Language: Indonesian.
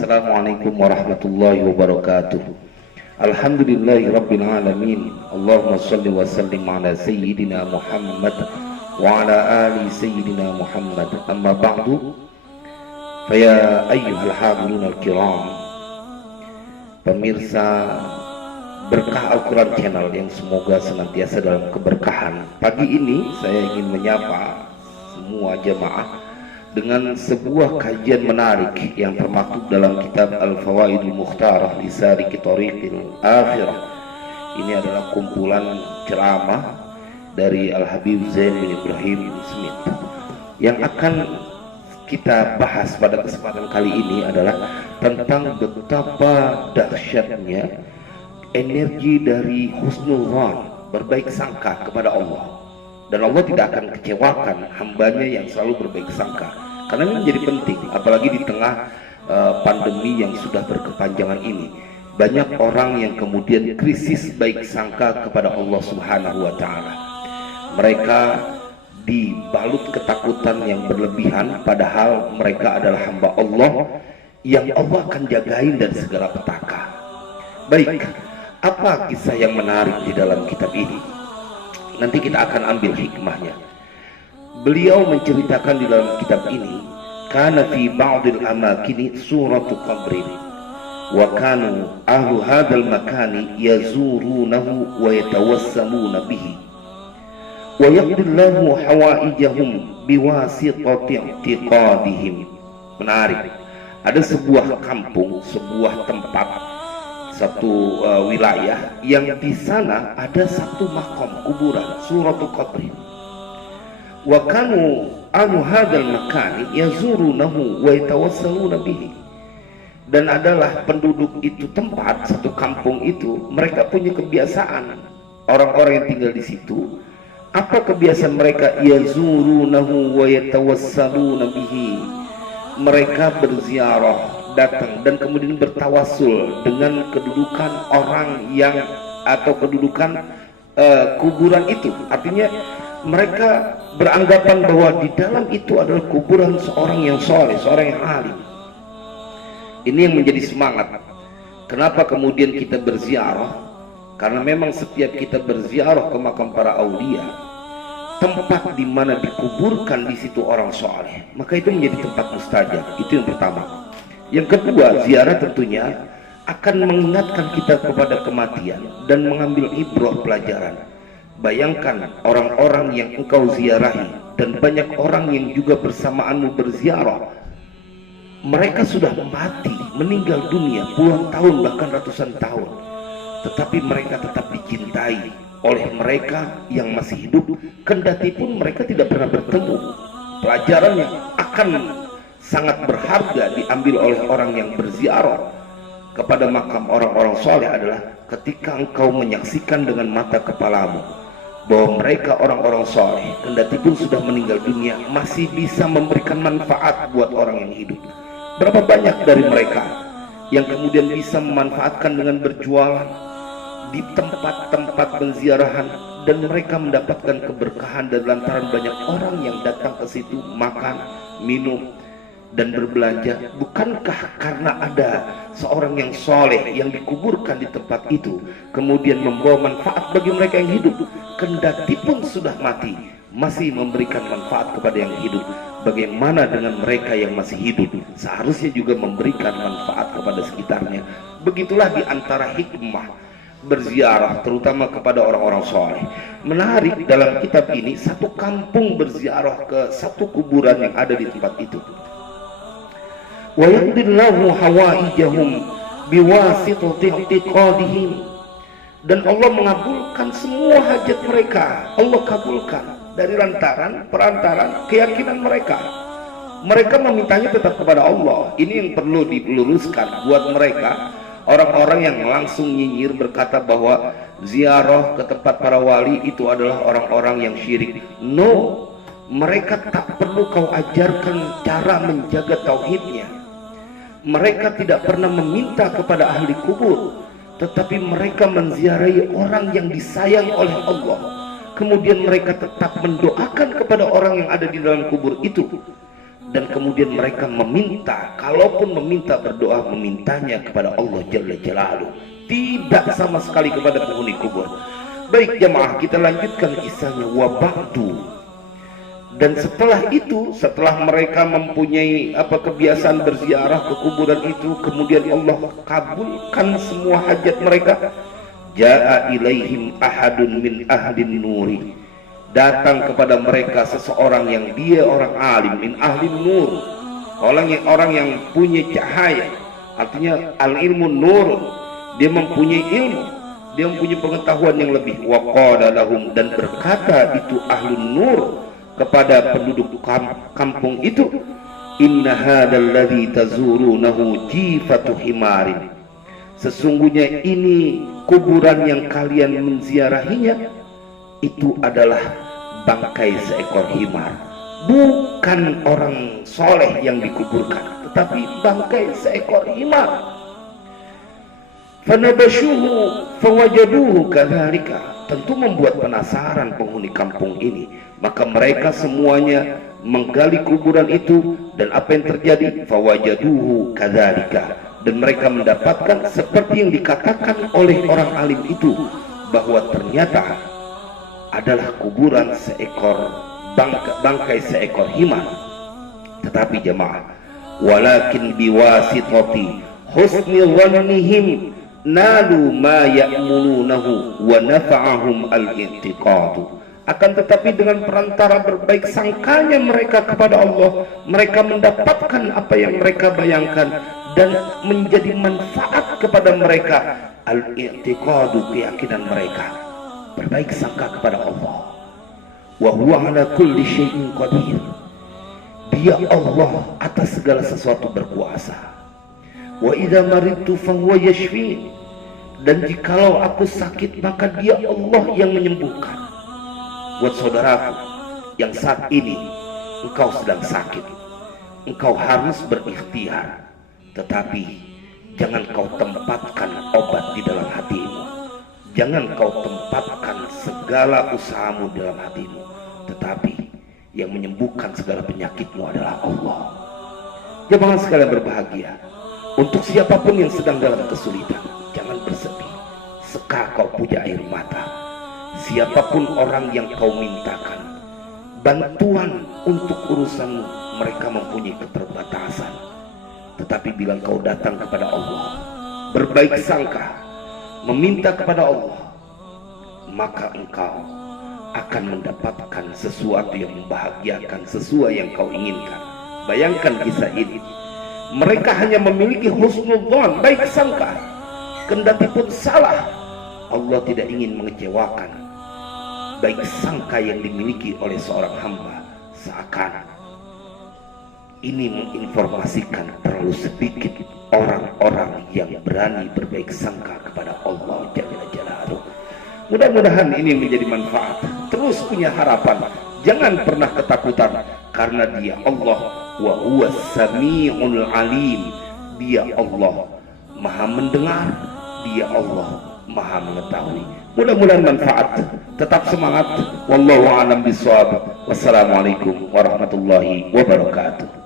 Assalamualaikum warahmatullahi wabarakatuh. Alhamdulillahi rabbil alamin. Allahumma salli wa sallim ala sayyidina Muhammad wa ala ali sayyidina Muhammad. Amma ba'du. Faya ayyuhal hadirun al-kiram, pemirsa Berkah Al-Quran Channel yang semoga senantiasa dalam keberkahan. Pagi ini saya ingin menyapa semua jamaah dengan sebuah kajian menarik yang termaktub dalam kitab Al-Fawaidul Mukhtarah li Saliki Thariqil Akhirah. Ini adalah kumpulan ceramah dari Al-Habib Zain bin Ibrahim Smith. Yang akan kita bahas pada kesempatan kali ini adalah tentang betapa dahsyatnya energi dari husnul dhan, berbaik sangka kepada Allah. Dan Allah tidak akan kecewakan hambanya yang selalu berbaik sangka, karena ini menjadi penting, apalagi di tengah pandemi yang sudah berkepanjangan ini. Banyak orang yang kemudian krisis baik sangka kepada Allah Subhanahu wa Ta'ala. Mereka dibalut ketakutan yang berlebihan, padahal mereka adalah hamba Allah yang Allah akan jagain dari segala petaka. Baik, apa kisah yang menarik di dalam kitab ini? Nanti kita akan ambil hikmahnya. Beliau menceritakan di dalam kitab ini, kana fi ba'dil amakini suratu qabrin, wa kanu ahlu hadzal makani yazurunahu wa yatawassamuna bihi, wa yaqdillahu hawaijahum biwasitati i'tiqadihim. Menarik. Ada sebuah kampung, sebuah tempat, satu wilayah yang di sana ada satu makom kuburan, suratul qabri. Wa kanu anu hadzal makani yazurunahu wa yatawassaluna bihi. Dan adalah penduduk itu tempat, satu kampung itu, mereka punya kebiasaan, orang-orang yang tinggal di situ, apa kebiasaan mereka? Yazurunahu wa yatawassaluna bihi. Mereka berziarah, datang dan kemudian bertawasul dengan kedudukan orang yang atau kedudukan kuburan itu. Artinya mereka beranggapan bahwa di dalam itu adalah kuburan seorang yang soleh, seorang yang alim. Ini yang menjadi semangat. Kenapa kemudian kita berziarah? Karena memang setiap kita berziarah ke makam para aulia, tempat di mana dikuburkan di situ orang soleh, maka itu menjadi tempat mustajab. Itu yang pertama. Yang kedua, ziarah tentunya akan mengingatkan kita kepada kematian dan mengambil ibrah pelajaran. Bayangkan orang-orang yang engkau ziarahi dan banyak orang yang juga bersamaanmu berziarah, mereka sudah mati, meninggal dunia puluhan tahun bahkan ratusan tahun, tetapi mereka tetap dicintai oleh mereka yang masih hidup, kendati pun mereka tidak pernah bertemu. Pelajaran yang akan sangat berharga diambil oleh orang yang berziarah kepada makam orang-orang soleh adalah ketika engkau menyaksikan dengan mata kepalamu bahwa mereka orang-orang soleh, kendati pun sudah meninggal dunia, masih bisa memberikan manfaat buat orang yang hidup. Berapa banyak dari mereka yang kemudian bisa memanfaatkan dengan berjualan di tempat-tempat penziarahan, dan mereka mendapatkan keberkahan dari lantaran banyak orang yang datang ke situ makan, minum, dan berbelanja. Bukankah karena ada seorang yang soleh yang dikuburkan di tempat itu kemudian membawa manfaat bagi mereka yang hidup, kendati pun sudah mati masih memberikan manfaat kepada yang hidup? Bagaimana dengan mereka yang masih hidup? Seharusnya juga memberikan manfaat kepada sekitarnya. Begitulah di antara hikmah berziarah, terutama kepada orang-orang soleh. Menarik dalam kitab ini, satu kampung berziarah ke satu kuburan yang ada di tempat itu. Wa yaqdillahu hawaijahum biwasitati i'tiqadihim. Dan Allah mengabulkan semua hajat mereka. Allah kabulkan dari lantaran perantaran keyakinan mereka. Mereka memintanya tetap kepada Allah. Ini yang perlu diluruskan buat mereka, orang-orang yang langsung nyinyir berkata bahwa ziarah ke tempat para wali itu adalah orang-orang yang syirik. No, mereka tak perlu kau ajarkan cara menjaga tauhidnya. Mereka tidak pernah meminta kepada ahli kubur, tetapi mereka menziarahi orang yang disayang oleh Allah. Kemudian mereka tetap mendoakan kepada orang yang ada di dalam kubur itu. dan kemudian mereka meminta, kalaupun meminta, berdoa memintanya kepada Allah Jalla Jalaluh, tidak sama sekali kepada penghuni kubur. Baik jamaah, kita lanjutkan kisahnya. Wa ba'du, dan setelah itu, setelah mereka mempunyai kebiasaan berziarah ke kuburan itu, kemudian Allah kabulkan semua hajat mereka. Ja'a ilaihim ahadun min ahlin nuri, datang kepada mereka seseorang yang dia orang alim, min ahlin nur, orang yang punya cahaya, artinya al ilmu nur, dia mempunyai ilmu, dia mempunyai pengetahuan yang lebih. Wa qala lahum, dan berkata itu ahlun nur kepada penduduk kampung itu, inna hadzal ladzi tazurunahu jifatu himarin, sesungguhnya ini kuburan yang kalian menziarahinya itu adalah bangkai seekor himar. Bukan orang soleh yang dikuburkan, tetapi bangkai seekor himar. Fanabashuhu fawajaduhu kadzalika, tentu membuat penasaran penghuni kampung ini. Maka mereka semuanya menggali kuburan itu, dan apa yang terjadi? Fawajaduhu kadzalika, dan mereka mendapatkan seperti yang dikatakan oleh orang alim itu, bahwa ternyata adalah kuburan seekor bangkai seekor himar. Tetapi jemaah, walakin biwasitati husni dhannihim nalu ma ya'mununahu wa nafa'ahum al-i'tiqadu, akan tetapi dengan perantara berbaik sangkanya mereka kepada Allah, mereka mendapatkan apa yang mereka bayangkan dan menjadi manfaat kepada mereka. Al-i'tiqadu, keyakinan mereka, berbaik sangka kepada Allah. Wa huwa ala kulli syai'in qadir, dia Allah atas segala sesuatu berkuasa. Wa idza maridtu fa huwa yashfin, dan jikalau aku sakit maka dia Allah yang menyembuhkan. Buat saudaraku yang saat ini engkau sedang sakit, engkau harus berikhtiar, tetapi jangan kau tempatkan obat di dalam hatimu, jangan kau tempatkan segala usahamu dalam hatimu, tetapi yang menyembuhkan segala penyakitmu adalah Allah. Jemaah sekalian berbahagia, untuk siapapun yang sedang dalam kesulitan, jangan bersedih, seka kau puja air mata. Siapapun orang yang kau mintakan bantuan untuk urusanmu, mereka mempunyai keterbatasan, tetapi bila kau datang kepada Allah, berbaik sangka, meminta kepada Allah, maka engkau akan mendapatkan sesuatu yang membahagiakan sesuai yang kau inginkan. Bayangkan kisah ini, mereka hanya memiliki husnudzon, baik sangka, kendati pun salah, Allah tidak ingin mengecewakan baik sangka yang dimiliki oleh seorang hamba. Seakan ini menginformasikan terlalu sedikit orang-orang yang berani berbaik sangka kepada Allah Jalla Jalaluh. Mudah-mudahan ini menjadi manfaat. Terus punya harapan, jangan pernah ketakutan, karena dia Allah, wa huwas sami'ul alim, dia Allah maha mendengar, dia Allah maha mengetahui. Mudah-mudahan manfaat. Tetap semangat. Wallahu a'lam bishawab. Wassalamualaikum warahmatullahi wabarakatuh.